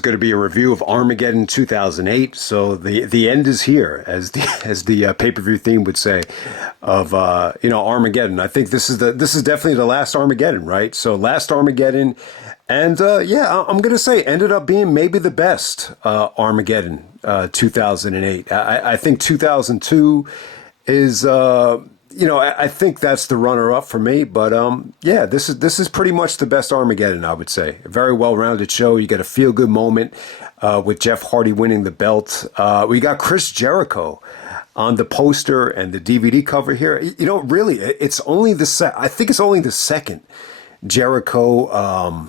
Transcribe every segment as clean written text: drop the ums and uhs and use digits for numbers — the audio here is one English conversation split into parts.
is going to be a review of Armageddon 2008. So the end is here, as the pay-per-view theme would say, of Armageddon. I think this is definitely the last Armageddon, right? So last Armageddon, and I'm going to say ended up being maybe the best Armageddon 2008. I think 2002 is. I think that's the runner-up for me, but this is pretty much the best Armageddon, I would say. A very well-rounded show. You get a feel-good moment with Jeff Hardy winning the belt. We got Chris Jericho on the poster and the DVD cover here. Really, it's only I think it's only the second Jericho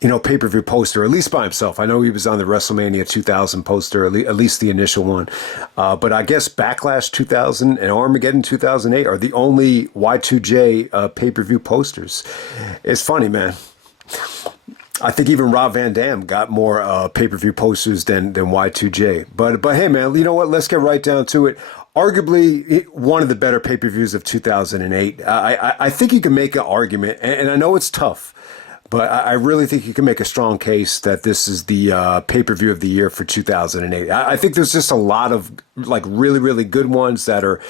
pay-per-view poster, at least by himself. I know he was on the WrestleMania 2000 poster, at least the initial one. But I guess Backlash 2000 and Armageddon 2008 are the only Y2J pay-per-view posters. It's funny, man. I think even Rob Van Dam got more pay-per-view posters than Y2J. But hey, man, you know what? Let's get right down to it. Arguably one of the better pay-per-views of 2008. I think you can make an argument, and I know it's tough, but I really think you can make a strong case that this is the pay-per-view of the year for 2008. I think there's just a lot of really, really good ones that are,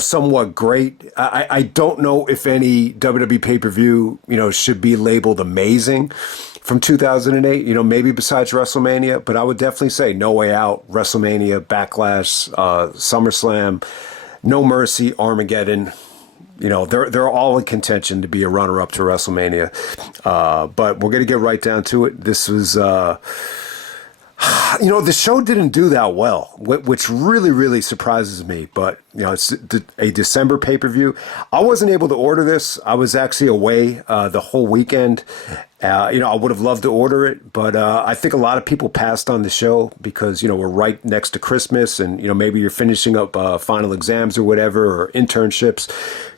somewhat great. I don't know if any WWE pay-per-view, should be labeled amazing from 2008, maybe besides WrestleMania, but I would definitely say No Way Out, WrestleMania, Backlash, SummerSlam, No Mercy, Armageddon. They're all in contention to be a runner-up to WrestleMania. But we're going to get right down to it. This was, the show didn't do that well, which really, really surprises me. But, it's a December pay-per-view. I wasn't able to order this. I was actually away the whole weekend. I would have loved to order it, but I think a lot of people passed on the show because, we're right next to Christmas and, maybe you're finishing up final exams or whatever, or internships,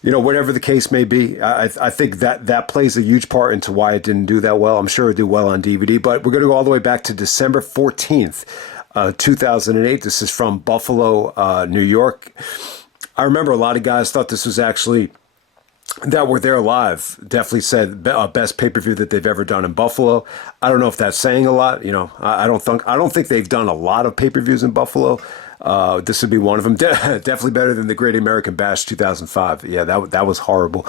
whatever the case may be. I think that plays a huge part into why it didn't do that well. I'm sure it did well on DVD, but we're going to go all the way back to December 14th, 2008. This is from Buffalo, New York. I remember a lot of guys thought this was actually that were there live definitely said best pay-per-view that they've ever done in Buffalo. I don't know if that's saying a lot. I don't think they've done a lot of pay-per-views in Buffalo. This would be one of them. Definitely better than the Great American Bash 2005. Yeah, that was horrible.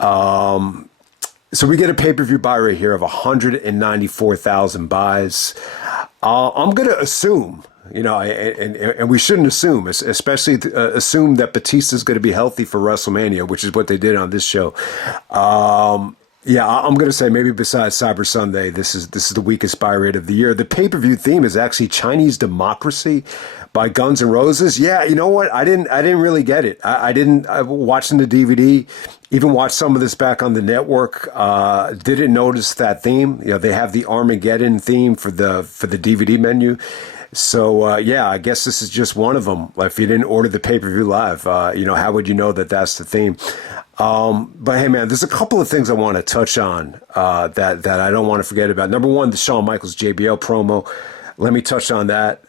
So we get a pay-per-view buy rate here of 194,000 buys. I'm going to assume, and we shouldn't assume, especially assume that Batista's going to be healthy for WrestleMania, which is what they did on this show. I'm going to say maybe besides Cyber Sunday, this is the weakest buy rate of the year. The pay-per-view theme is actually Chinese Democracy by Guns N' Roses. Yeah, you know what? I didn't really get it. I watching the DVD, even watched some of this back on the network. Didn't notice that theme. They have the Armageddon theme for the DVD menu. So, I guess this is just one of them. Like, if you didn't order the pay-per-view live, how would you know that that's the theme? But hey, man, there's a couple of things I want to touch on that I don't want to forget about. Number one, the Shawn Michaels JBL promo. Let me touch on that.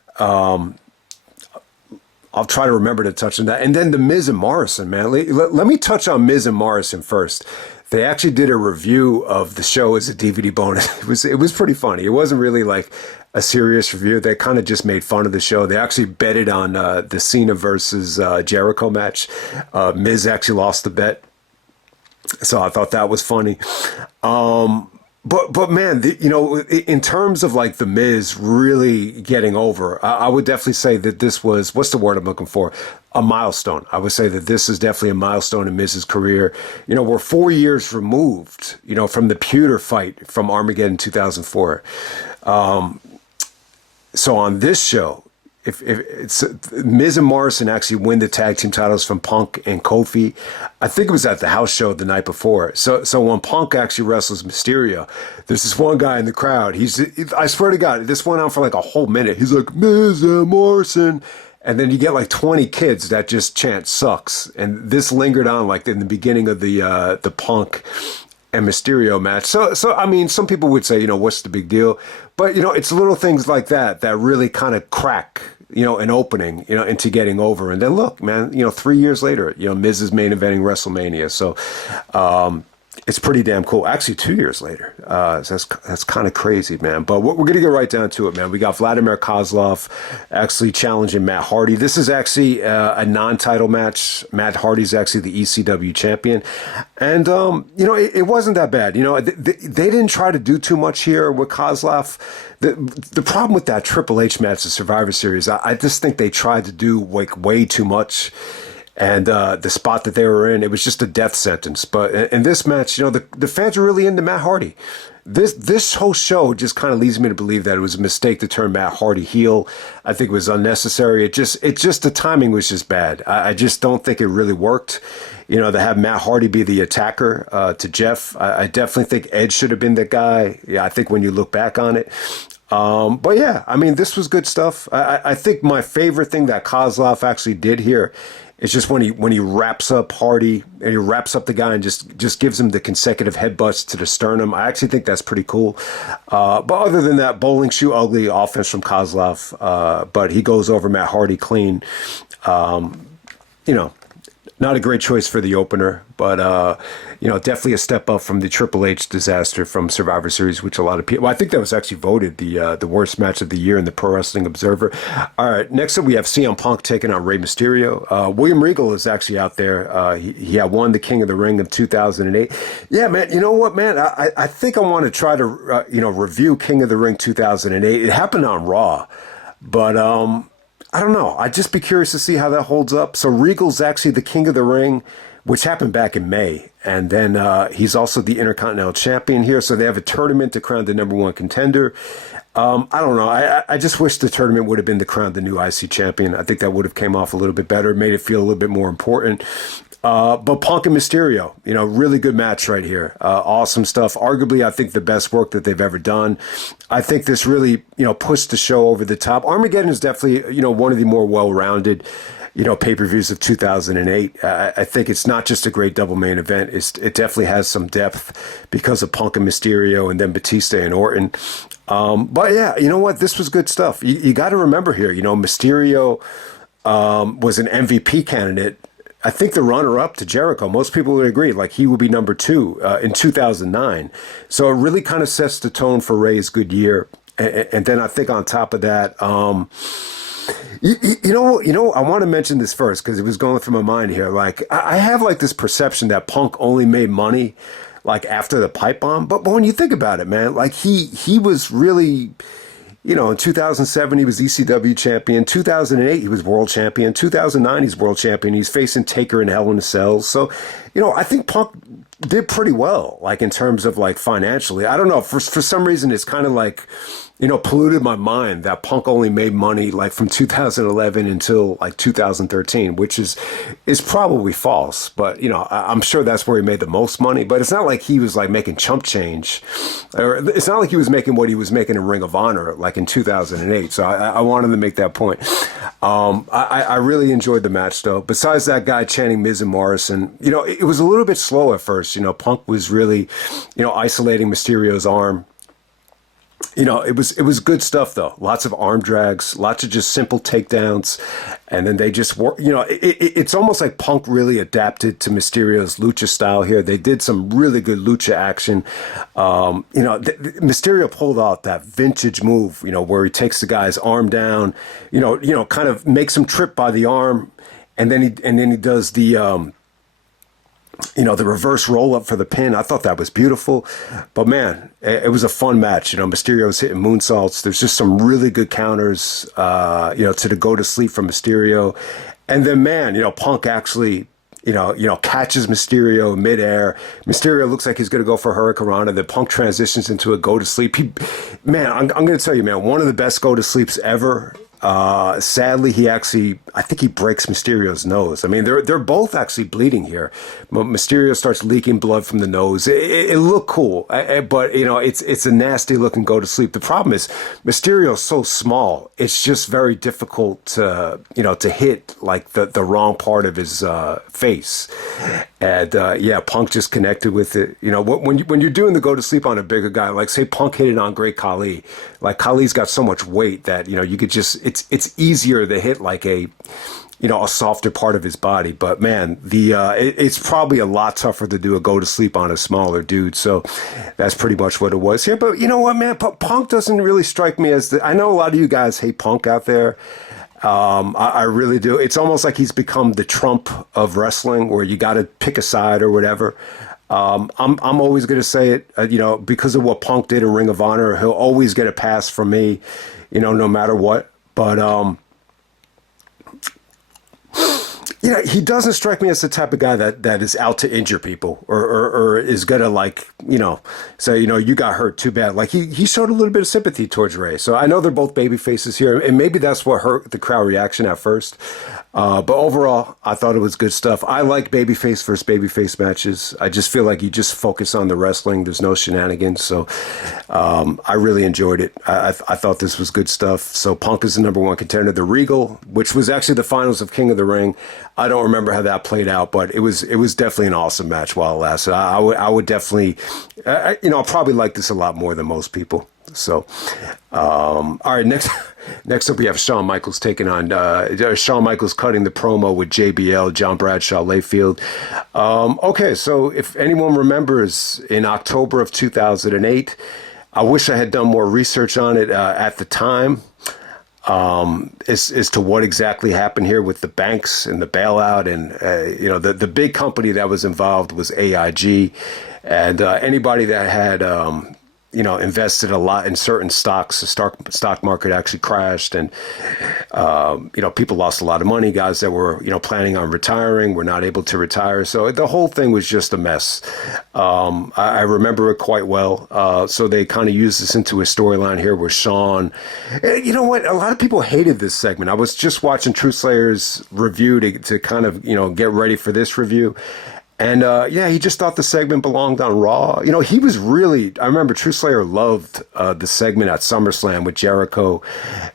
I'll try to remember to touch on that. And then the Miz and Morrison, man. Let me touch on Miz and Morrison first. They actually did a review of the show as a DVD bonus. It was pretty funny. It wasn't really like a serious review. They kind of just made fun of the show. They actually betted on the Cena versus Jericho match. Miz actually lost the bet. So I thought that was funny. But man, in terms of like the Miz really getting over, I would definitely say that this was, what's the word I'm looking for? A milestone. I would say that this is definitely a milestone in Miz's career. We're 4 years removed, from the pewter fight from Armageddon 2004. So on this show, if it's Miz and Morrison actually win the tag team titles from Punk and Kofi. I think it was at the house show the night before. So when Punk actually wrestles Mysterio, there's this one guy in the crowd. I swear to God, this went on for like a whole minute. He's like, Miz and Morrison. And then you get like 20 kids that just chant sucks. And this lingered on like in the beginning of the Punk and Mysterio match. So I mean, some people would say, what's the big deal? But, it's little things like that really kind of crack, an opening, into getting over. And then look, man, 3 years later, Miz is main eventing WrestleMania. So, It's pretty damn cool. Actually, 2 years later. So that's kind of crazy, man. But we're going to get right down to it, man. We got Vladimir Kozlov actually challenging Matt Hardy. This is actually a non-title match. Matt Hardy's actually the ECW champion. And, it wasn't that bad. They didn't try to do too much here with Kozlov. The problem with that Triple H match, the Survivor Series, I just think they tried to do like way too much. And the spot that they were in, it was just a death sentence. But in this match, the fans are really into Matt Hardy. This whole show just kind of leads me to believe that it was a mistake to turn Matt Hardy heel. I think it was unnecessary. It just the timing was just bad. I just don't think it really worked. To have Matt Hardy be the attacker to Jeff. I definitely think Edge should have been the guy. Yeah, I think when you look back on it. But yeah, I mean, this was good stuff. I think my favorite thing that Kozlov actually did here is just when he wraps up Hardy and he wraps up the guy and just gives him the consecutive headbutts to the sternum. I actually think that's pretty cool. But other than that, bowling shoe ugly offense from Kozlov. But he goes over Matt Hardy clean. Not a great choice for the opener, but definitely a step up from the Triple H disaster from Survivor Series, which a lot of people. Well, I think that was actually voted the worst match of the year in the Pro Wrestling Observer. All right, next up we have CM Punk taking on Rey Mysterio. William Regal is actually out there. He had won the King of the Ring of 2008. Yeah, man. You know what, man? I think I want to try to review King of the Ring 2008. It happened on Raw, but I don't know. I'd just be curious to see how that holds up. So Regal's actually the King of the Ring, which happened back in May. And then he's also the Intercontinental Champion here. So they have a tournament to crown the number one contender. I don't know. I just wish the tournament would have been to crown the new IC champion. I think that would have came off a little bit better, made it feel a little bit more important. But Punk and Mysterio, really good match right here. Awesome stuff. Arguably, I think the best work that they've ever done. I think this really, pushed the show over the top. Armageddon is definitely, one of the more well-rounded, pay-per-views of 2008. I think it's not just a great double main event. It definitely has some depth because of Punk and Mysterio and then Batista and Orton. But yeah, you know what? This was good stuff. You got to remember here, Mysterio was an MVP candidate. I think the runner-up to Jericho, most people would agree, like he would be number 2 in 2009. So it really kind of sets the tone for Rey's good year. And then I think on top of that, I want to mention this first because it was going through my mind here. Like I have like this perception that Punk only made money like after the pipe bomb. But when you think about it, man, like he was really... in 2007, he was ECW champion. 2008, he was world champion. 2009, he's world champion. He's facing Taker in Hell in a Cell. So, I think Punk did pretty well, like in terms of like financially. I don't know. For some reason, it's kind of like, polluted my mind that Punk only made money like from 2011 until like 2013, which is probably false. But, I'm sure that's where he made the most money. But it's not like he was like making chump change. Or it's not like he was making what he was making in Ring of Honor like in 2008. So I wanted to make that point. I really enjoyed the match, though. Besides that guy chanting Miz and Morrison, it was a little bit slow at first. Punk was really, isolating Mysterio's arm. It was good stuff, though. Lots of arm drags, lots of just simple takedowns. And then they just work, it's almost like Punk really adapted to Mysterio's lucha style here. They did some really good lucha action. Mysterio pulled out that vintage move, where he takes the guy's arm down, kind of makes him trip by the arm. And then he does the reverse roll up for the pin. I thought that was beautiful, but man, it was a fun match. Mysterio's hitting moonsaults. There's just some really good counters, to the go to sleep from Mysterio. And then man, Punk actually, catches Mysterio in midair. Mysterio looks like he's going to go for Hurricanrana. Then Punk transitions into a go to sleep. I'm going to tell you, man, one of the best go to sleeps ever. Sadly, I think he breaks Mysterio's nose. I mean, they're both actually bleeding here. Mysterio starts leaking blood from the nose. It looked cool, but it's a nasty looking go to sleep. The problem is Mysterio's so small. It's just very difficult to hit like the wrong part of his face. And Punk just connected with it. When you're doing the go to sleep on a bigger guy, like say Punk hit it on Great Khali, like Khali's got so much weight that you could just it's easier to hit like a a softer part of his body. But man, it's probably a lot tougher to do a go to sleep on a smaller dude. So that's pretty much what it was here. But you know what, man? Punk doesn't really strike me as I know a lot of you guys hate Punk out there. I really do. It's almost like he's become the Trump of wrestling, where you got to pick a side or whatever. I'm always going to say it, because of what Punk did in Ring of Honor, he'll always get a pass from me, no matter what. But, he doesn't strike me as the type of guy that is out to injure people or is going to say, you got hurt too bad. Like he showed a little bit of sympathy towards Rey. So I know they're both baby faces here, and maybe that's what hurt the crowd reaction at first. But overall, I thought it was good stuff. I like babyface versus babyface matches. I just feel like you just focus on the wrestling. There's no shenanigans. So I really enjoyed it. I thought this was good stuff. So Punk is the number one contender. The Regal, which was actually the finals of King of the Ring. I don't remember how that played out, but it was definitely an awesome match while it lasted. I would definitely, I'll probably like this a lot more than most people. So, all right, next up we have Shawn Michaels taking on Shawn Michaels cutting the promo with JBL, John Bradshaw Layfield. Okay, so if anyone remembers, in October of 2008, I wish I had done more research on it at the time. As to what exactly happened here with the banks and the bailout, and the big company that was involved was AIG, and anybody that had invested a lot in certain stocks, the stock market actually crashed, and people lost a lot of money. Guys that were planning on retiring were not able to retire, so the whole thing was just a mess. I remember it quite well. So they kind of used this into a storyline here with Shawn. You know what? A lot of people hated this segment. I was just watching Truth Slayer's review to kind of get ready for this review. And, he just thought the segment belonged on Raw. He was really, I remember True Slayer loved the segment at SummerSlam with Jericho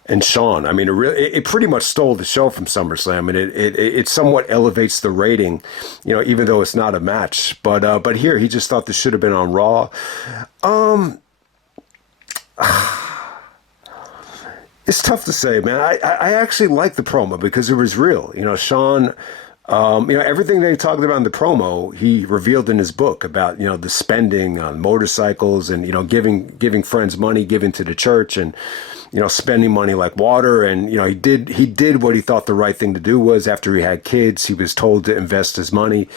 and Shawn. I mean, it pretty much stole the show from SummerSlam, and it somewhat elevates the rating, even though it's not a match. But here, he just thought this should have been on Raw. It's tough to say, man. I actually like the promo because it was real. Shawn... everything they talked about in the promo, he revealed in his book about, the spending on motorcycles and, giving friends money, giving to the church, and, spending money like water. And, he did what he thought the right thing to do was. After he had kids, he was told to invest his money.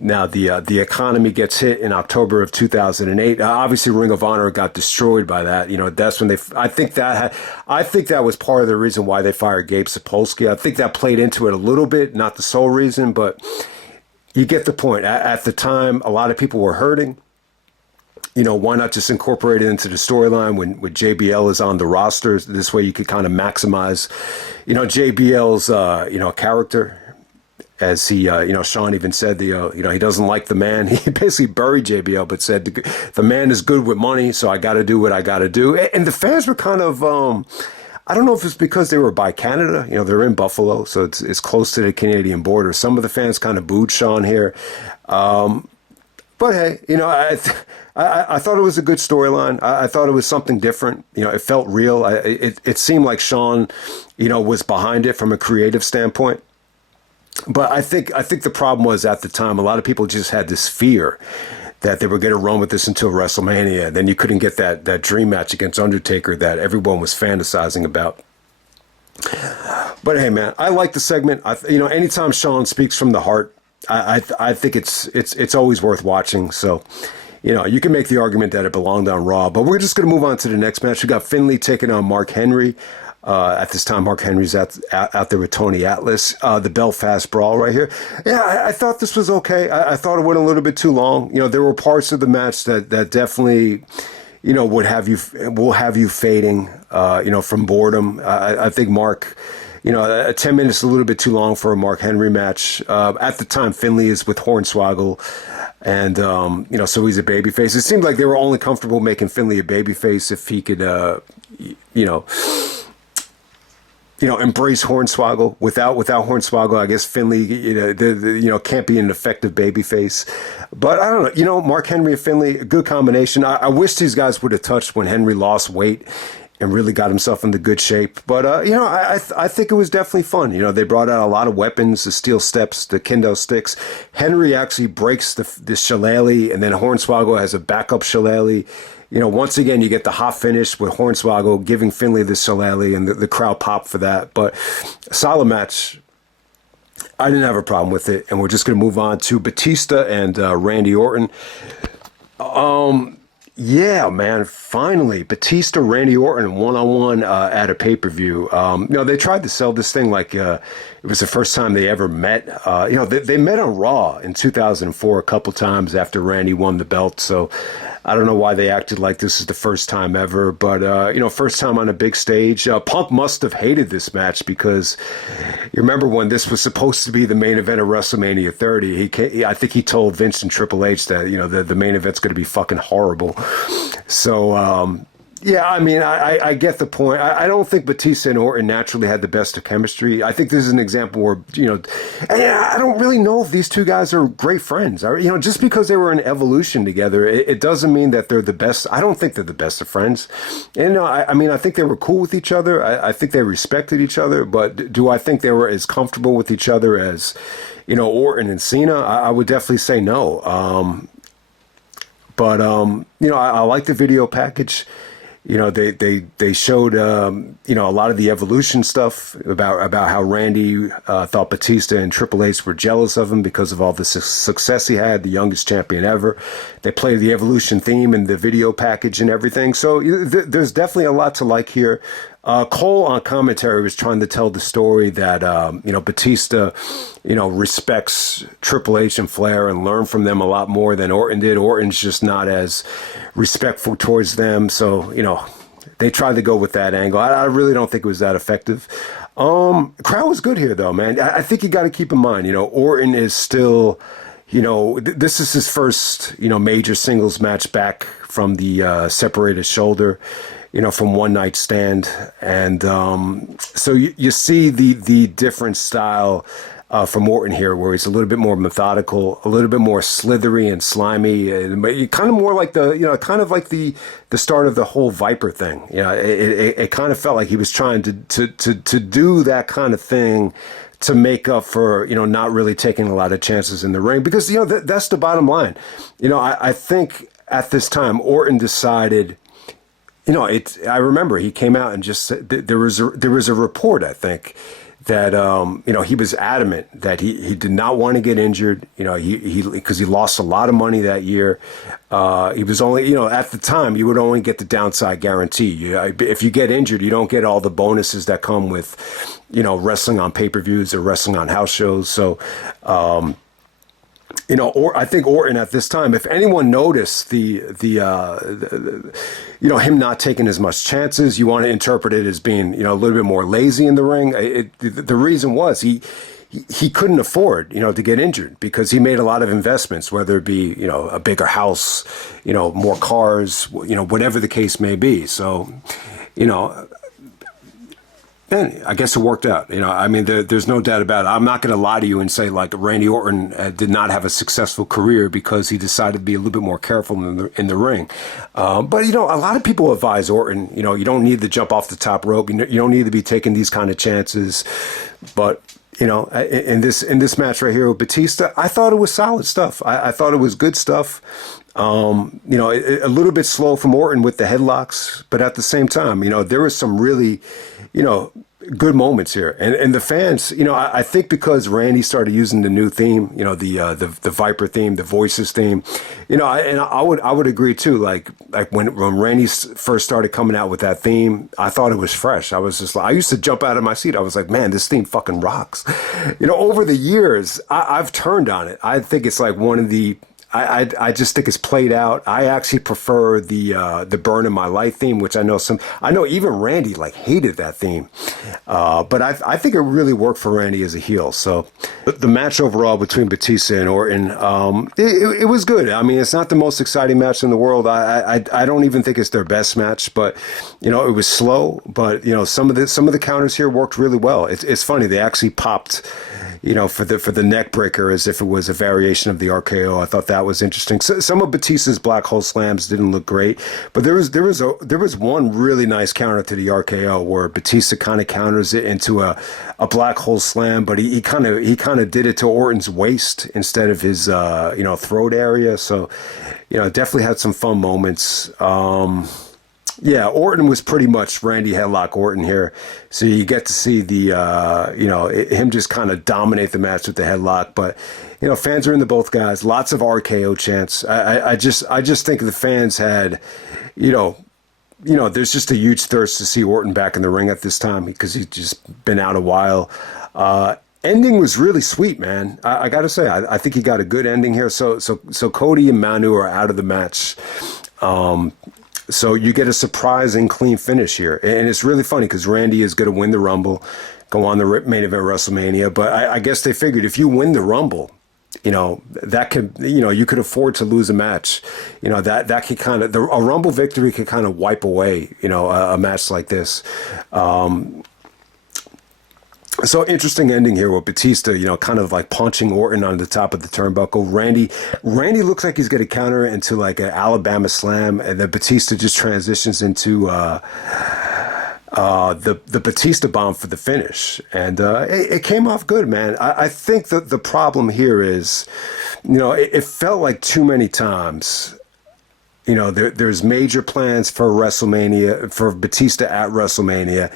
Now the economy gets hit in October of 2008. Obviously Ring of Honor got destroyed by that. That's when I think that was part of the reason why they fired Gabe Sapolsky. I think that played into it a little bit, not the sole reason, but you get the point. At the time, a lot of people were hurting. Why not just incorporate it into the storyline when JBL is on the roster? This way you could kind of maximize, JBL's, character. As he, Shawn even said, he doesn't like the man. He basically buried JBL, but said the man is good with money, so I got to do what I got to do. And the fans were kind of, I don't know if it's because they were by Canada. They're in Buffalo, so it's close to the Canadian border. Some of the fans kind of booed Shawn here. But hey, I thought it was a good storyline. I thought it was something different. It felt real. It seemed like Shawn, was behind it from a creative standpoint. But I think the problem was, at the time, a lot of people just had this fear that they were going to run with this until WrestleMania. Then you couldn't get that dream match against Undertaker that everyone was fantasizing about. But hey, man, I like the segment. Anytime Shawn speaks from the heart, I think it's always worth watching. So, you can make the argument that it belonged on Raw. But we're just going to move on to the next match. We got Finlay taking on Mark Henry. At this time, Mark Henry's out there with Tony Atlas. The Belfast Brawl right here. Yeah, I thought this was okay. I thought it went a little bit too long. There were parts of the match that definitely, will have you fading, from boredom. I think Mark, 10 minutes is a little bit too long for a Mark Henry match. At the time, Finlay is with Hornswoggle. And, so he's a babyface. It seemed like they were only comfortable making Finlay a babyface if he could, embrace Hornswoggle. Without Hornswoggle, I guess Finlay, can't be an effective babyface. But I don't know, Mark Henry and Finlay, a good combination. I wish these guys would have touched when Henry lost weight and really got himself into good shape. But, I think it was definitely fun. They brought out a lot of weapons, the steel steps, the kendo sticks. Henry actually breaks the shillelagh, and then Hornswoggle has a backup shillelagh. Once again, you get the hot finish with Hornswoggle giving Finlay the shillelagh, and the crowd popped for that. But solid match. I didn't have a problem with it, and we're just going to move on to Batista and Randy Orton. Yeah, man, finally, Batista, Randy Orton, one-on-one at a pay-per-view. They tried to sell this thing like it was the first time they ever met. They met on Raw in 2004 a couple times after Randy won the belt, so I don't know why they acted like this is the first time ever, but, first time on a big stage. Punk must have hated this match because you remember when this was supposed to be the main event of WrestleMania 30, I think he told Vince and Triple H that, the main event's going to be fucking horrible. So, I get the point. I don't think Batista and Orton naturally had the best of chemistry. I think this is an example where, and I don't really know if these two guys are great friends. Just because they were in Evolution together, it doesn't mean that they're the best. I don't think they're the best of friends. And, I think they were cool with each other. I think they respected each other. But do I think they were as comfortable with each other as, Orton and Cena? I would definitely say no. I like the video package. They showed, a lot of the Evolution stuff about how Randy thought Batista and Triple H were jealous of him because of all the success he had, the youngest champion ever. They played the Evolution theme in the video package and everything. So there's definitely a lot to like here. Cole on commentary was trying to tell the story that, Batista, respects Triple H and Flair and learned from them a lot more than Orton did. Orton's just not as respectful towards them. So, they tried to go with that angle. I really don't think it was that effective. Crowd was good here, though, man. I think you got to keep in mind, Orton is still, this is his first, major singles match back from the separated shoulder. From one night stand. And so you see the different style from Orton here, where he's a little bit more methodical, a little bit more slithery and slimy, and kind of more like the start of the whole Viper thing. It kind of felt like he was trying to do that kind of thing to make up for, not really taking a lot of chances in the ring, because, that's the bottom line. I think at this time, Orton decided, I remember he came out and just said there was a report, I think, that he was adamant that he did not want to get injured. Because he lost a lot of money that year. He was only, at the time, you would only get the downside guarantee. If you get injured, you don't get all the bonuses that come with, wrestling on pay-per-views or wrestling on house shows. So, I think Orton at this time, if anyone noticed him not taking as much chances, you want to interpret it as being, a little bit more lazy in the ring. The reason was he couldn't afford, to get injured because he made a lot of investments, whether it be, a bigger house, more cars, whatever the case may be. So, and I guess it worked out. There's no doubt about it. I'm not going to lie to you and say like Randy Orton did not have a successful career because he decided to be a little bit more careful in the ring. But a lot of people advise Orton, you don't need to jump off the top rope. You don't need to be taking these kind of chances. But in this match right here with Batista, I thought it was solid stuff. I thought it was good stuff. A little bit slow from Orton with the headlocks, but at the same time, there was some really, good moments here. And the fans, I think because Randy started using the new theme, the Viper theme, the Voices theme, I would agree too. Like when Randy first started coming out with that theme, I thought it was fresh. I was just like, I used to jump out of my seat. I was like, man, this theme fucking rocks. Over the years, I've turned on it. I think it's like one of the, I just think it's played out. I actually prefer the Burn in My Life theme, which I know even Randy like hated that theme. But I think it really worked for Randy as a heel. So the match overall between Batista and Orton, it was good. It's not the most exciting match in the world. I don't even think it's their best match, but it was slow. But some of the counters here worked really well. It's funny, they actually popped. for the neck breaker as if it was a variation of the RKO. I thought that was interesting. So, some of Batista's black hole slams didn't look great, but there was one really nice counter to the RKO where Batista kind of counters it into a black hole slam, but he kind of did it to Orton's waist instead of his throat area. So definitely had some fun moments. Yeah, Orton was pretty much Randy Headlock Orton here. So you get to see him just kind of dominate the match with the headlock. But, fans are into both guys. Lots of RKO chants. I just think the fans had, there's just a huge thirst to see Orton back in the ring at this time because he's just been out a while. Ending was really sweet, man. I got to say, I think he got a good ending here. So Cody and Manu are out of the match. So you get a surprising clean finish here. And it's really funny because Randy is going to win the Rumble, go on the main event WrestleMania. But I guess they figured if you win the Rumble, that could, you could afford to lose a match. That could kind of, a Rumble victory could kind of wipe away, a match like this. So interesting ending here with Batista, kind of like punching Orton on the top of the turnbuckle. Randy looks like he's going to counter it into like an Alabama slam, and then Batista just transitions into the Batista bomb for the finish. And it came off good, man. I think that the problem here is, it felt like too many times, there's major plans for WrestleMania, for Batista at WrestleMania,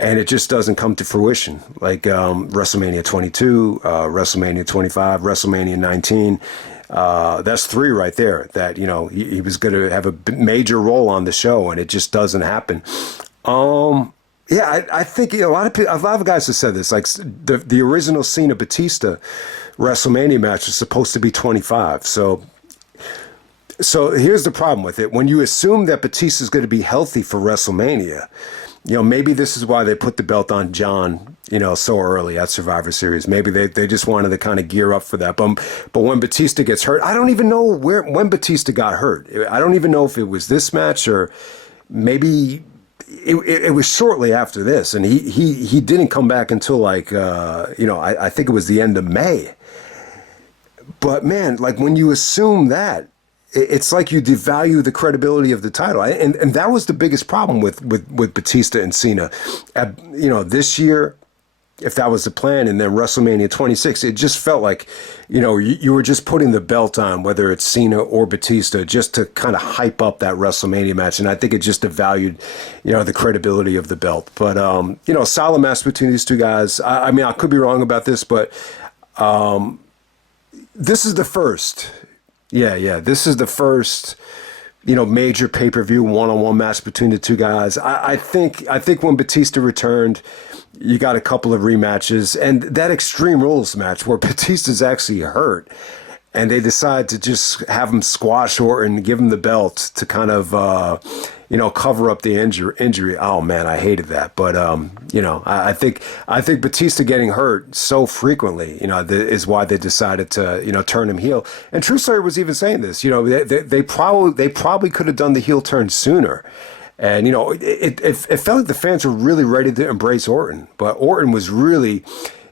and it just doesn't come to fruition. Like WrestleMania 22, WrestleMania 25, WrestleMania 19. That's 3 right there that, he was going to have a major role on the show, and it just doesn't happen. I think a lot of guys have said this, like the original Cena Batista WrestleMania match was supposed to be 25. So here's the problem with it. When you assume that Batista is going to be healthy for WrestleMania, maybe this is why they put the belt on John, so early at Survivor Series. Maybe they just wanted to kind of gear up for that. But when Batista gets hurt, I don't even know when Batista got hurt. I don't even know if it was this match or maybe it was shortly after this. And he didn't come back until like, I think it was the end of May. But man, like when you assume that, it's like you devalue the credibility of the title. And that was the biggest problem with Batista and Cena. This year, if that was the plan, and then WrestleMania 26, it just felt like, you were just putting the belt on, whether it's Cena or Batista, just to kind of hype up that WrestleMania match. And I think it just devalued, the credibility of the belt. But, solid match between these two guys. I mean, I could be wrong about this, but this is the first. Yeah. This is the first, major pay-per-view one-on-one match between the two guys. I think when Batista returned, you got a couple of rematches, and that Extreme Rules match where Batista's actually hurt, and they decide to just have him squash Orton, give him the belt to kind of, cover up the injury. Oh man, I hated that. But I think Batista getting hurt so frequently, is why they decided to, turn him heel. And True Slayer was even saying this. They probably could have done the heel turn sooner. And, it felt like the fans were really ready to embrace Orton. But Orton was really,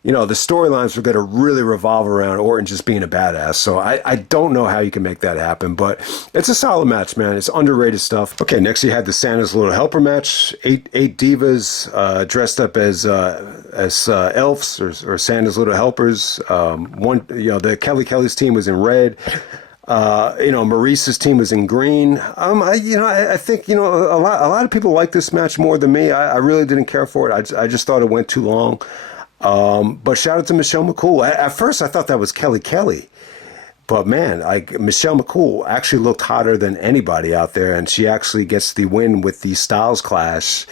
the storylines were going to really revolve around Orton just being a badass. So I don't know how you can make that happen. But it's a solid match, man. It's underrated stuff. Okay, next you had the Santa's Little Helper match. Eight divas dressed up as elves or Santa's Little Helpers. The Kelly's team was in red. Maurice's team was in green. I think, a lot of people like this match more than me. I really didn't care for it. I just thought it went too long. But shout out to Michelle McCool. At first I thought that was Kelly. But man, Michelle McCool actually looked hotter than anybody out there, and she actually gets the win with the Styles Clash.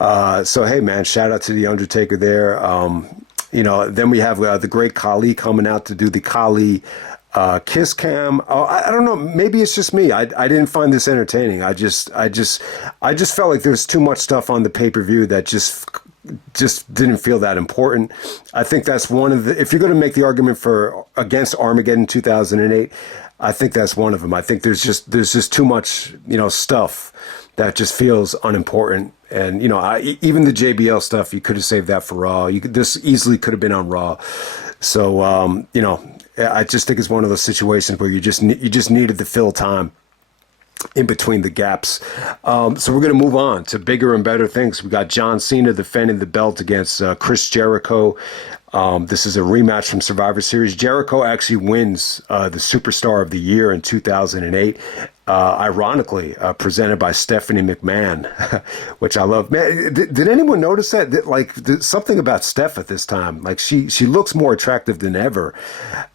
So hey man, shout out to the Undertaker there. Then we have the Great Khali coming out to do the Khali kiss cam. I don't know. Maybe it's just me. I didn't find this entertaining. I just felt like there's too much stuff on the pay-per-view that just didn't feel that important. I think that's one of the, if you're going to make the argument against Armageddon 2008, I think that's one of them. I think there's just too much, stuff that just feels unimportant. And, even the JBL stuff, you could have saved that for Raw. This easily could have been on Raw. So, I just think it's one of those situations where you just needed to fill time in between the gaps. So we're going to move on to bigger and better things. We got John Cena defending the belt against Chris Jericho. This is a rematch from Survivor Series. Jericho actually wins the Superstar of the Year in 2008. Ironically, presented by Stephanie McMahon, which I love. Man, did anyone notice that? Like, something about Steph at this time. Like, she looks more attractive than ever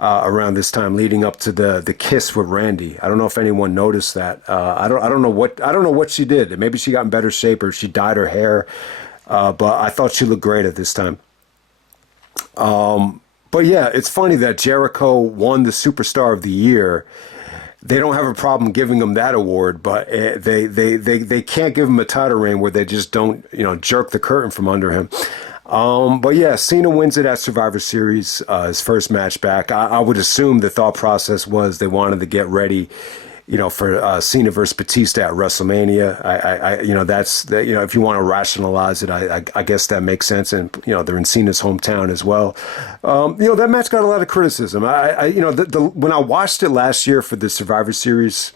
around this time, leading up to the kiss with Randy. I don't know if anyone noticed that. I don't know what she did. Maybe she got in better shape or she dyed her hair. But I thought she looked great at this time. But yeah, it's funny that Jericho won the Superstar of the Year. They don't have a problem giving him that award, but they can't give him a title reign where they just don't, jerk the curtain from under him. But yeah, Cena wins it at Survivor Series, his first match back. I would assume the thought process was they wanted to get ready, for Cena versus Batista at WrestleMania. If you want to rationalize it, I guess that makes sense. And, they're in Cena's hometown as well. That match got a lot of criticism. When I watched it last year for the Survivor Series,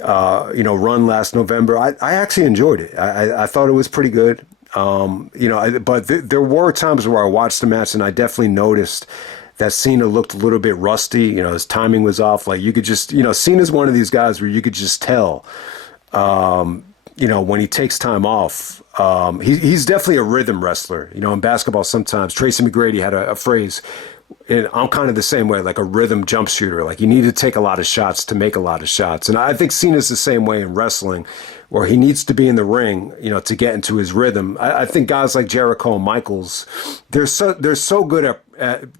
run last November, I actually enjoyed it. I thought it was pretty good. But there were times where I watched the match and I definitely noticed that Cena looked a little bit rusty. His timing was off. Like, you could just, Cena's one of these guys where you could just tell, when he takes time off. He's definitely a rhythm wrestler. In basketball sometimes, Tracy McGrady had a phrase, and I'm kind of the same way, like a rhythm jump shooter. Like, you need to take a lot of shots to make a lot of shots. And I think Cena's the same way in wrestling, where he needs to be in the ring, to get into his rhythm. I think guys like Jericho and Michaels, they're so good at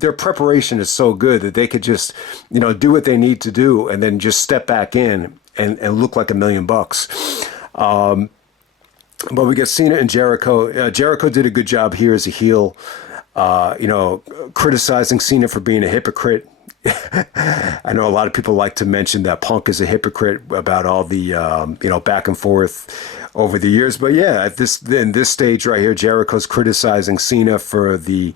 their preparation is so good that they could just, do what they need to do and then just step back in and look like $1 million. But we got Cena and Jericho. Jericho did a good job here as a heel, criticizing Cena for being a hypocrite. I know a lot of people like to mention that Punk is a hypocrite about all the, back and forth over the years. But yeah, in this stage right here, Jericho's criticizing Cena for the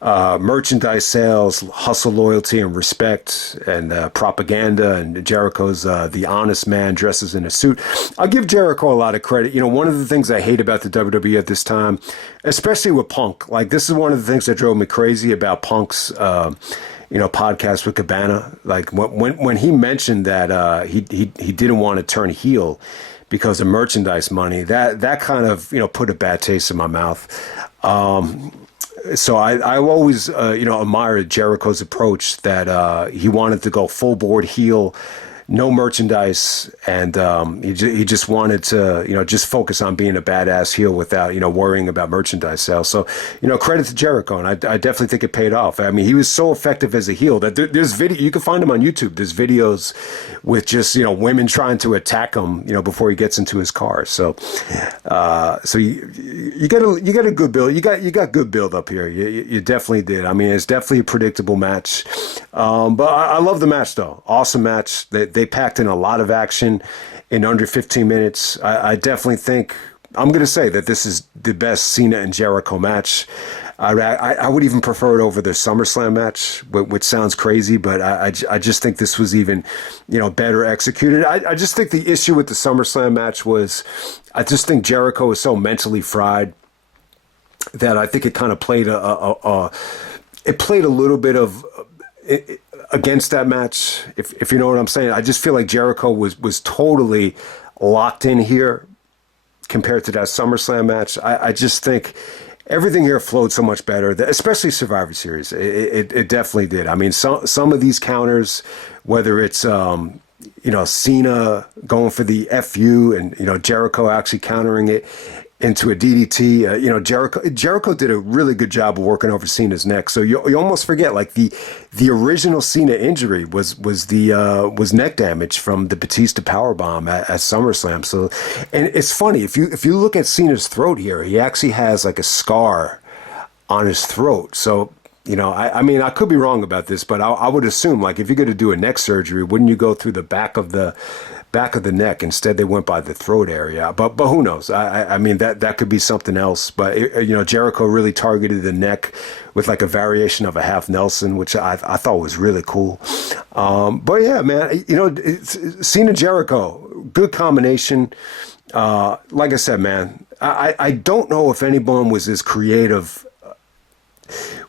merchandise sales, hustle, loyalty, and respect, and propaganda. And Jericho's the honest man, dresses in a suit. I'll give Jericho a lot of credit. One of the things I hate about the WWE at this time, especially with Punk, like, this is one of the things that drove me crazy about Punk's podcast with Cabana. Like, when he mentioned that he didn't want to turn heel because of merchandise money, that kind of put a bad taste in my mouth. So I always admired Jericho's approach that he wanted to go full board heel, no merchandise, and he just wanted to just focus on being a badass heel without worrying about merchandise sales. So credit to Jericho, and I definitely think it paid off. I mean, he was so effective as a heel that there's video, you can find him on YouTube. There's videos with just women trying to attack him before he gets into his car. So you got a good build. You got good build up here. You definitely did. I mean, it's definitely a predictable match. But I love the match though. Awesome match. They packed in a lot of action in under 15 minutes. I definitely think, I'm going to say that this is the best Cena and Jericho match. I would even prefer it over the SummerSlam match, which sounds crazy, but I just think this was even, better executed. I just think the issue with the SummerSlam match was, I just think Jericho was so mentally fried that I think it kind of played it played a little bit of against that match, if you know what I'm saying. I just feel like Jericho was totally locked in here compared to that SummerSlam match. I just think everything here flowed so much better, especially Survivor Series. It definitely did. I mean, some of these counters, whether it's Cena going for the FU and Jericho actually countering it into a DDT. Jericho did a really good job of working over Cena's neck. So you almost forget, like, the original Cena injury was neck damage from the Batista powerbomb at SummerSlam. So, and it's funny, if you look at Cena's throat here, he actually has like a scar on his throat. So, I mean, I could be wrong about this, but I would assume, like, if you're going to do a neck surgery, wouldn't you go through the back of the back of the neck. Instead, they went by the throat area. But who knows? I mean, that could be something else. But, Jericho really targeted the neck with like a variation of a half Nelson, which I thought was really cool. But yeah, man, Cena Jericho, good combination. Like I said, man, I don't know if anyone was as creative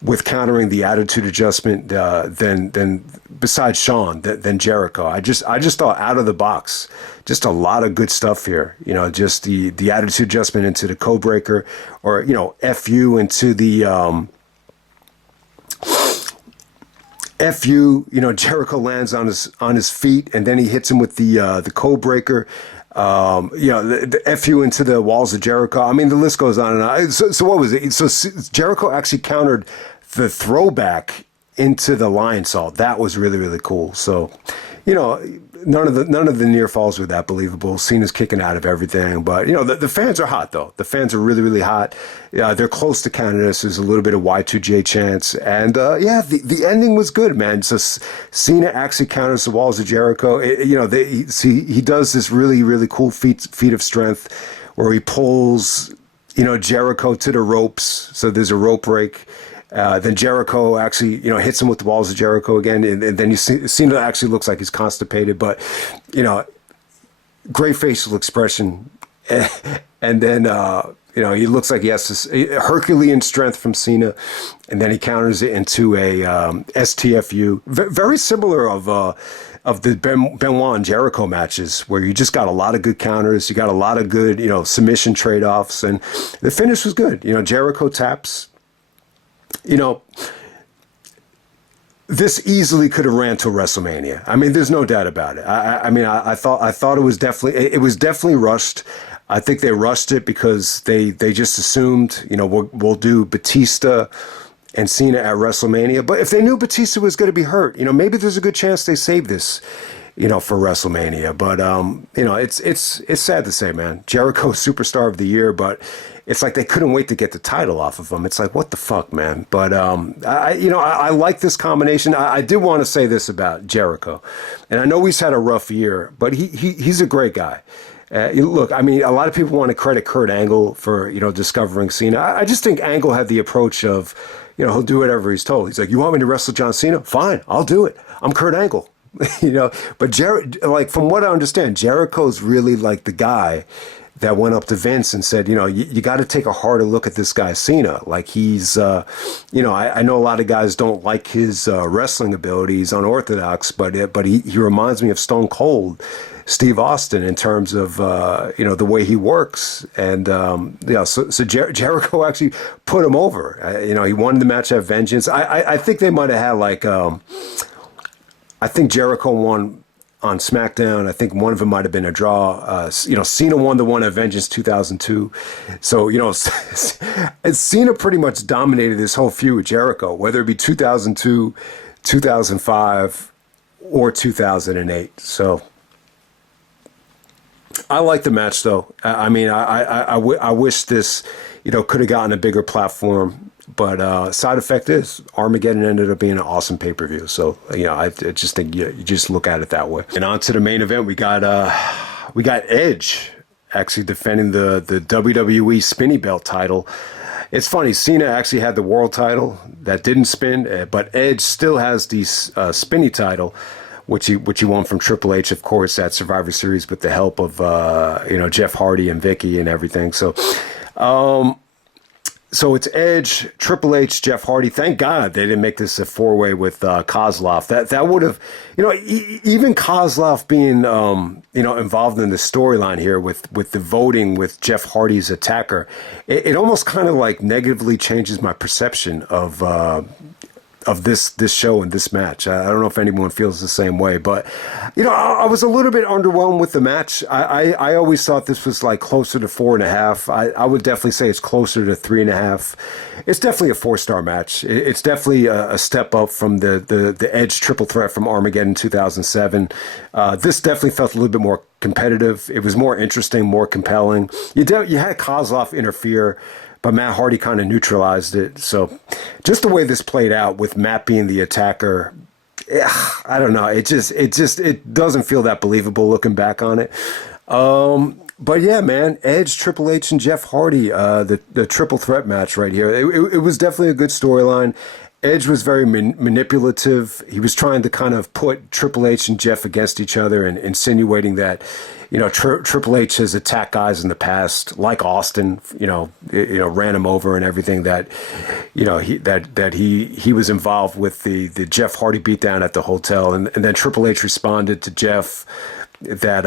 with countering the attitude adjustment than besides Shawn than Jericho. I just thought out of the box, just a lot of good stuff here. Just the attitude adjustment into the code breaker, or FU into the FU. Jericho lands on his feet, and then he hits him with the code breaker. The FU into the walls of Jericho. I mean, the list goes on and on. So what was it? So Jericho actually countered the throwback into the lion salt. That was really, really cool. So, none of the near falls were that believable. Cena's kicking out of everything, but the fans are hot though. The fans are really, really hot. They're close to Canada. So there's a little bit of Y2J chance, and the ending was good, man. So Cena actually counters the walls of Jericho. He does this really, really cool feat of strength where he pulls Jericho to the ropes. So there's a rope break. Then Jericho actually, hits him with the walls of Jericho again, and then Cena actually looks like he's constipated, but great facial expression, and then he looks like he has this Herculean strength from Cena, and then he counters it into a STFU, very similar of the Benoit and Jericho matches, where you just got a lot of good counters, you got a lot of good submission trade-offs, and the finish was good. Jericho taps. This easily could have ran to WrestleMania. I mean, there's no doubt about it. I thought it was definitely rushed. I think they rushed it because they just assumed, we'll do Batista and Cena at WrestleMania. But if they knew Batista was going to be hurt, maybe there's a good chance they saved this, for WrestleMania. But it's sad to say, man. Jericho Superstar of the Year, but it's like they couldn't wait to get the title off of him. It's like, what the fuck, man? But I like this combination. I did want to say this about Jericho, and I know he's had a rough year, but he's a great guy. Look, I mean, a lot of people want to credit Kurt Angle for discovering Cena. I just think Angle had the approach of, he'll do whatever he's told. He's like, you want me to wrestle John Cena? Fine, I'll do it. I'm Kurt Angle. But from what I understand, Jericho's really like the guy that went up to Vince and said, you got to take a harder look at this guy Cena. Like he's, I know a lot of guys don't like his wrestling abilities, unorthodox, but he reminds me of Stone Cold Steve Austin in terms of the way he works, and so Jericho actually put him over. He won the match at Vengeance. I think they might have had like. I think Jericho won on SmackDown. I think one of them might have been a draw. Cena won the one at Vengeance 2002. So, Cena pretty much dominated this whole feud with Jericho, whether it be 2002, 2005, or 2008. So, I like the match, though. I wish this, could have gotten a bigger platform. But side effect is Armageddon ended up being an awesome pay-per-view. So, I just think you just look at it that way. And on to the main event, we got Edge actually defending the WWE spinny belt title. It's funny, Cena actually had the world title that didn't spin, but Edge still has the spinny title, which he won from Triple H, of course, at Survivor Series with the help of Jeff Hardy and Vicky and everything. So. So it's Edge, Triple H, Jeff Hardy. Thank God they didn't make this a four-way with Kozlov. That would have, even Kozlov being, involved in the storyline here with the voting with Jeff Hardy's attacker, it almost kind of like negatively changes my perception of this show and this match. I don't know if anyone feels the same way, but I was a little bit underwhelmed with the match. I always thought this was like closer to 4.5. I would definitely say it's closer to 3.5. It's definitely a 4-star match. It's definitely a step up from the Edge triple threat from Armageddon 2007. This definitely felt a little bit more competitive. It was more interesting, more compelling. You had Kozlov interfere, but Matt Hardy kind of neutralized it. So just the way this played out with Matt being the attacker, I don't know. It doesn't feel that believable looking back on it. But yeah, man, Edge, Triple H, and Jeff Hardy, the triple threat match right here. It was definitely a good storyline. Edge was very manipulative. He was trying to kind of put Triple H and Jeff against each other and insinuating that, Triple H has attacked guys in the past, like Austin, ran him over and everything that, he was involved with the Jeff Hardy beatdown at the hotel. And then Triple H responded to Jeff that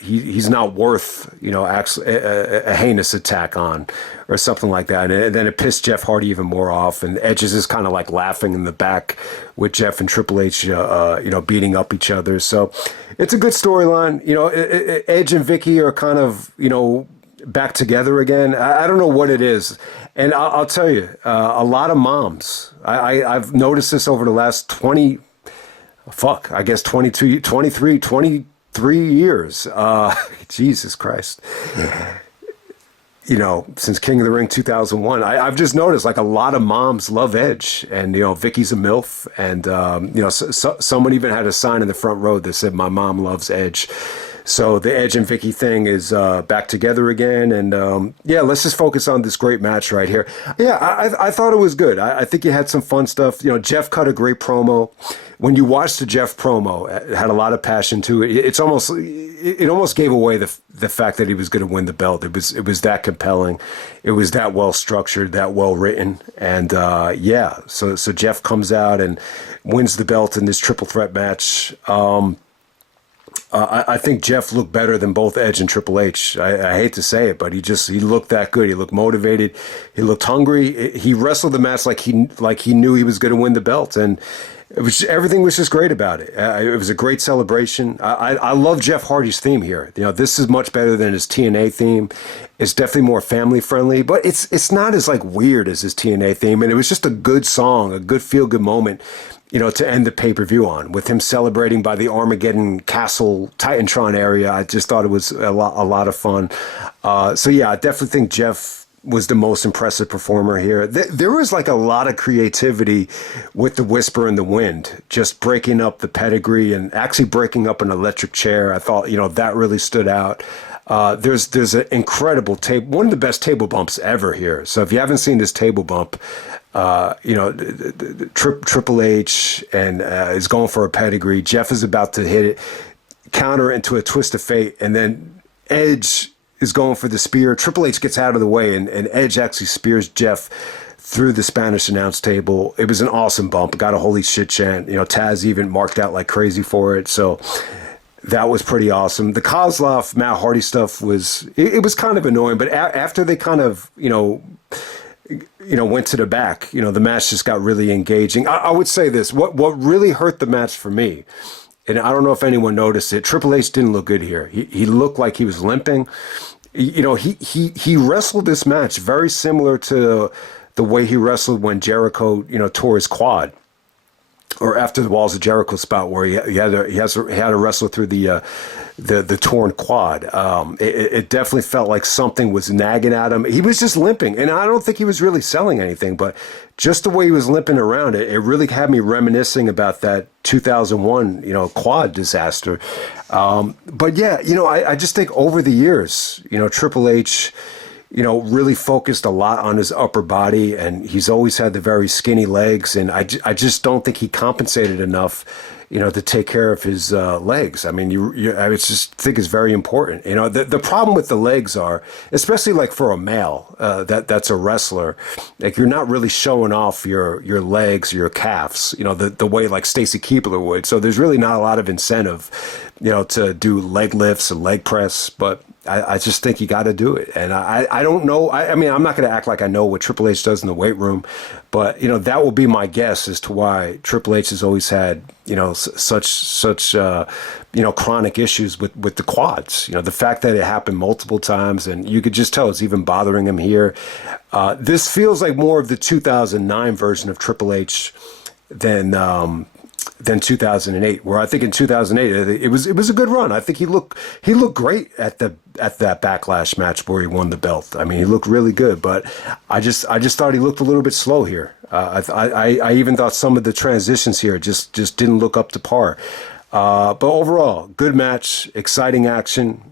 he's not worth actually a heinous attack on or something like that, and then it pissed Jeff Hardy even more off, and Edge is just kind of like laughing in the back with Jeff and Triple H beating up each other. So it's a good storyline. Edge and Vicky are kind of back together again. I don't know what it is, and I'll tell you, a lot of moms. I've noticed this over the last 23 years. Jesus Christ. Since King of the Ring 2001, I've just noticed like a lot of moms love Edge, and Vicky's a MILF, and someone even had a sign in the front row that said "My mom loves Edge." So the Edge and Vicky thing is back together again, and let's just focus on this great match right here. Yeah, I thought it was good. I think you had some fun stuff. Jeff cut a great promo. When you watched the Jeff promo, it had a lot of passion to it. It almost gave away the fact that he was going to win the belt. It was that compelling. It was that well structured, that well written, and So Jeff comes out and wins the belt in this triple threat match. I think Jeff looked better than both Edge and Triple H. I hate to say it, but he looked that good. He looked motivated. He looked hungry. He wrestled the match like he knew he was going to win the belt, and everything was just great about it. It was a great celebration. I love Jeff Hardy's theme here. This is much better than his TNA theme. It's definitely more family friendly, but it's not as like weird as his TNA theme. And it was just a good song, a good feel good moment, to end the pay-per-view on, with him celebrating by the Armageddon Castle Titantron area. I just thought it was a lot of fun. I definitely think Jeff was the most impressive performer here. There was like a lot of creativity with the Whisper in the Wind, just breaking up the pedigree and actually breaking up an electric chair. I thought, that really stood out. There's an incredible table, one of the best table bumps ever here. So if you haven't seen this table bump, Triple H and is going for a pedigree. Jeff is about to hit it, counter into a twist of fate, and then Edge is going for the spear. Triple H gets out of the way, and Edge actually spears Jeff through the Spanish announce table. It was an awesome bump. Got a holy shit chant. Taz even marked out like crazy for it. So that was pretty awesome. The Kozlov, Matt Hardy stuff was kind of annoying, but after they kind of, went to the back, the match just got really engaging. I would say this, what really hurt the match for me, and I don't know if anyone noticed it, Triple H didn't look good here. He looked like he was limping. He wrestled this match very similar to the way he wrestled when Jericho, tore his quad, or after the Walls of Jericho spot where he had to wrestle through the torn quad. It definitely felt like something was nagging at him. He was just limping, and I don't think he was really selling anything, but just the way he was limping around, it really had me reminiscing about that 2001, quad disaster. But yeah, I just think over the years, Triple H, really focused a lot on his upper body, and he's always had the very skinny legs, and I just don't think he compensated enough, to take care of his legs. I mean, I just think it's very important. The problem with the legs are, especially like for a male that's a wrestler, like you're not really showing off your legs, your calves, the way like Stacy Keibler would. So there's really not a lot of incentive, to do leg lifts and leg press, but I just think you got to do it. And I don't know. I mean, I'm not going to act like I know what Triple H does in the weight room, but, that will be my guess as to why Triple H has always had, such chronic issues with the quads. The fact that it happened multiple times, and you could just tell it's even bothering him here. This feels like more of the 2009 version of Triple H than than 2008. Where I think in 2008 it was a good run. I think he looked great at that Backlash match where he won the belt. I mean, he looked really good, but I just thought he looked a little bit slow here. I even thought some of the transitions here just didn't look up to par. But overall, good match, exciting action.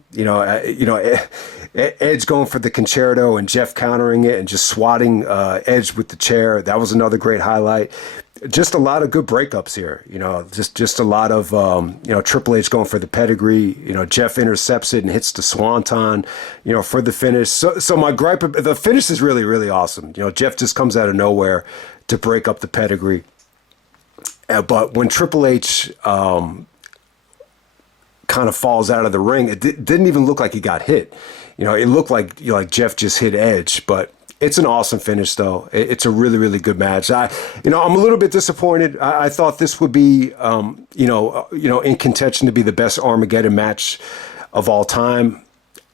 Edge going for the concerto and Jeff countering it and just swatting Edge with the chair. That was another great highlight. Just a lot of good breakups here. Just a lot of Triple H going for the pedigree. Jeff intercepts it and hits the swanton. For the finish. So my gripe, the finish is really, really awesome. Jeff just comes out of nowhere to break up the pedigree. But when Triple H kind of falls out of the ring, it didn't even look like he got hit. It looked like Jeff just hit Edge, but it's an awesome finish though. It's a really, really good match. I'm a little bit disappointed. I thought this would be, in contention to be the best Armageddon match of all time.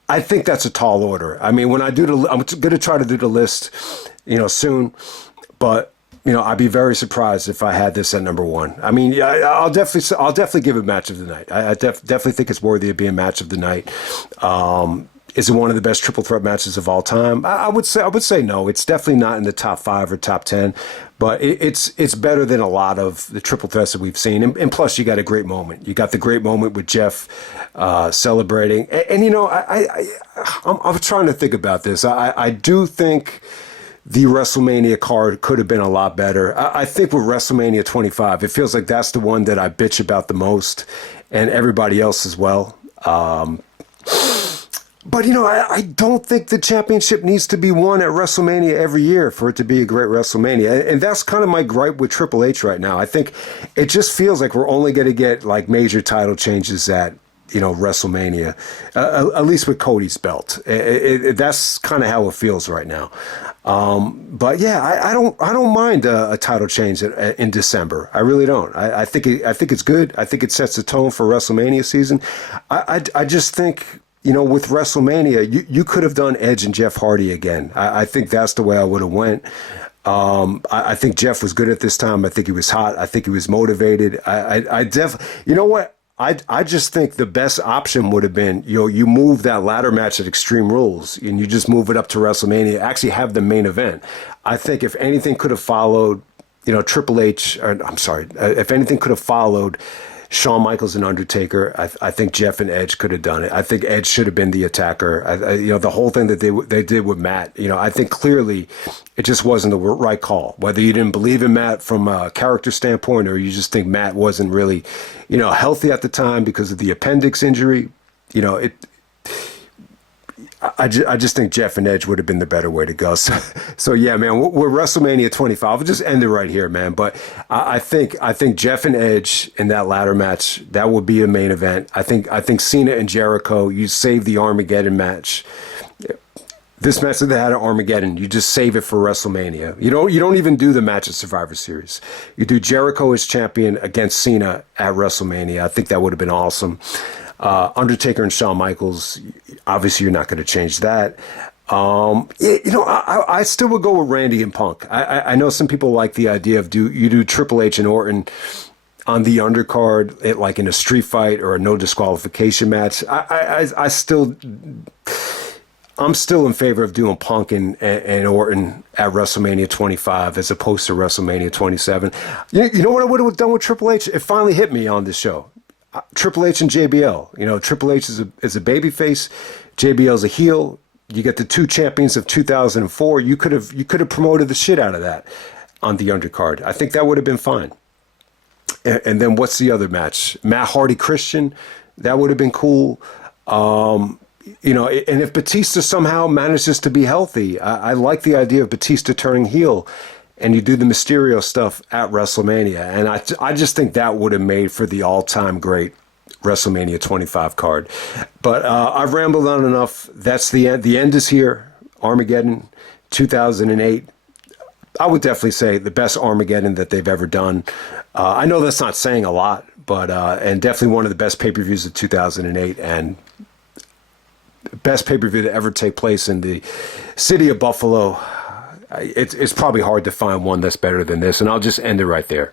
I think that's a tall order. I mean, when I do I'm going to try to do the list, soon, but I'd be very surprised if I had this at number one. I mean, I'll definitely give it match of the night. I definitely think it's worthy of being match of the night. Is it one of the best triple threat matches of all time? I would say no. It's definitely not in the top 5 or top 10, but it's better than a lot of the triple threats that we've seen. And plus, you got a great moment. You got the great moment with Jeff celebrating. And I'm trying to think about this. I do think the WrestleMania card could have been a lot better. I think with WrestleMania 25, it feels like that's the one that I bitch about the most, and everybody else as well. But, I don't think the championship needs to be won at WrestleMania every year for it to be a great WrestleMania. And that's kind of my gripe with Triple H right now. I think it just feels like we're only going to get like major title changes at, WrestleMania, at least with Cody's belt. That's kind of how it feels right now. But yeah, I don't mind a title change in December. I really don't. I think it's good. I think it sets the tone for WrestleMania season. I just think, with WrestleMania, you could have done Edge and Jeff Hardy again. I think that's the way I would have went. I think Jeff was good at this time. I think he was hot. I think he was motivated. You know what? I just think the best option would have been, you move that ladder match at Extreme Rules and you just move it up to WrestleMania, actually have the main event. I think if anything could have followed, Triple H, if anything could have followed Shawn Michaels and Undertaker, I think Jeff and Edge could have done it. I think Edge should have been the attacker. The whole thing that they did with Matt, I think clearly it just wasn't the right call. Whether you didn't believe in Matt from a character standpoint or you just think Matt wasn't really, healthy at the time because of the appendix injury, I just think Jeff and Edge would have been the better way to go. So yeah, man, we're WrestleMania 25. I'll just end it right here, man. But I think Jeff and Edge in that ladder match, that would be a main event. I think Cena and Jericho, you save the Armageddon match. This match that they had at Armageddon, you just save it for WrestleMania. You don't even do the match at Survivor Series. You do Jericho as champion against Cena at WrestleMania. I think that would have been awesome. Undertaker and Shawn Michaels, obviously you're not going to change that. I still would go with Randy and Punk. I know some people like the idea of you do Triple H and Orton on the undercard, like in a street fight or a no disqualification match. I'm still in favor of doing Punk and Orton at WrestleMania 25 as opposed to WrestleMania 27. You know what I would have done with Triple H? It finally hit me on this show. Triple H and JBL. Triple H is a babyface. JBL's a heel. You get the two champions of 2004. You could have promoted the shit out of that on the undercard. I think that would have been fine. And then what's the other match? Matt Hardy Christian. That would have been cool. And if Batista somehow manages to be healthy, I like the idea of Batista turning heel. And you do the Mysterio stuff at WrestleMania. And I just think that would have made for the all-time great WrestleMania 25 card. But I've rambled on enough. That's the end. The end is here. Armageddon 2008. I would definitely say the best Armageddon that they've ever done. I know that's not saying a lot, but and definitely one of the best pay-per-views of 2008 and best pay-per-view to ever take place in the city of Buffalo. It's probably hard to find one that's better than this, and I'll just end it right there.